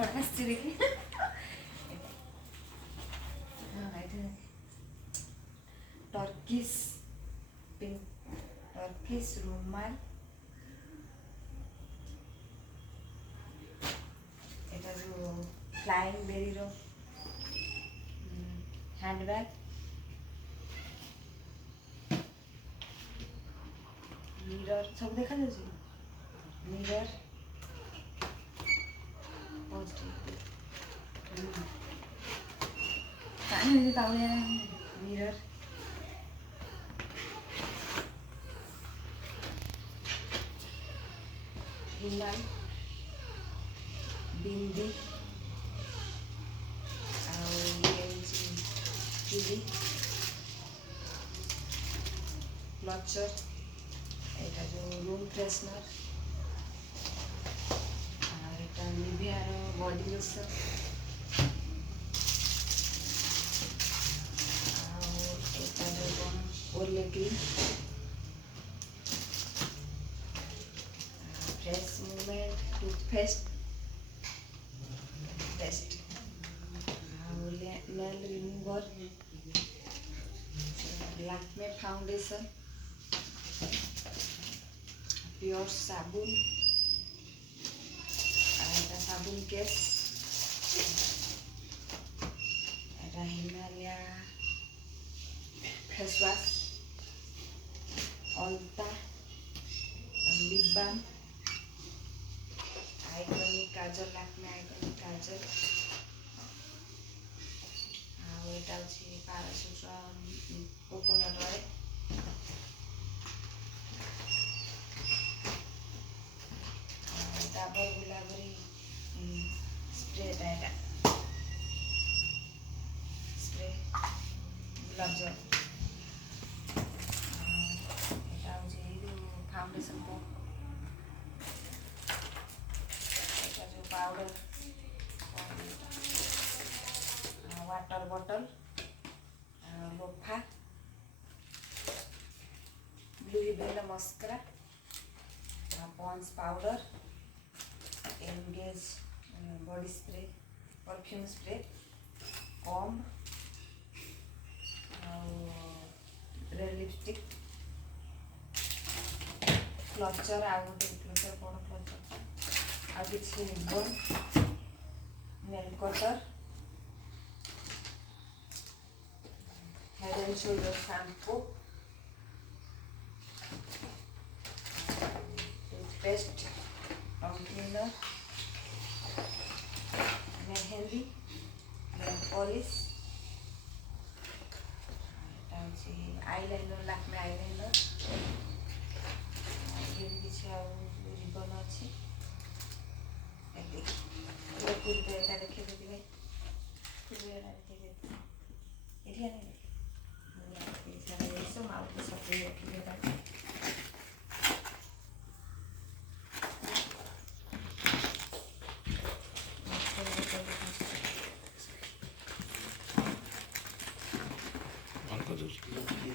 କ'ଣ ଆସିଛି ଦେଖି ଟର୍କିଶ ପିଙ୍କ ଟର୍କିଶ ରୁମାଲ এটা ଯେଉଁ ଫ୍ଲାଇଂ ବେରିର ହ୍ୟାଣ୍ଡବ୍ୟାଗ୍ ମିରର ସବୁ ଦେଖାଯାଉଛି ମିରର ପାଣି ଏମିତି କାଉଳିଆ ମିରର ରୁମାଲ ବିନ୍ଦି ଆଉ ଇଏ ହେଉଛି ଚୁଡ଼ି କ୍ଲଚର୍ ଏଇଟା ଯେଉଁ ରୁମ୍ ଫ୍ରେଶନର୍ ଆଉ ଏଇଟା ନିଭିଆର ବଡି ଲୋସନ୍ ଆଉ ଏଇଟା ଯେଉଁ କ'ଣ Olay cream fresh movement toothpaste paste nail remover Lakme foundation pure साबुन साबुन केस हिमालय फेस वाश अलता lip balm iconic kajal Lakme iconic kajal आटा अच्छी Parachute coconut oil Dabur Gulabari spray spray गुलाब जल यहाँ हूँ फाउंडेशन जो powder water bottle loofah blue ribbon mascara Pond's powder Engage body spray perfume spray comb red lipstick clutcher आ गए क्लचर कौन क्लचर आ किसी ribbon nail cutter Head and Shoulder shampoo, toothpaste, tongue cleaner, mehendi, nail polish, eyeliner, Lakme eyeliner, ये भी किसी ribbon अच्छी कुर्ता देखिए देखिए भाई कुर्ता देखिए एरिया नहीं सब माउथ में सब रखिएगा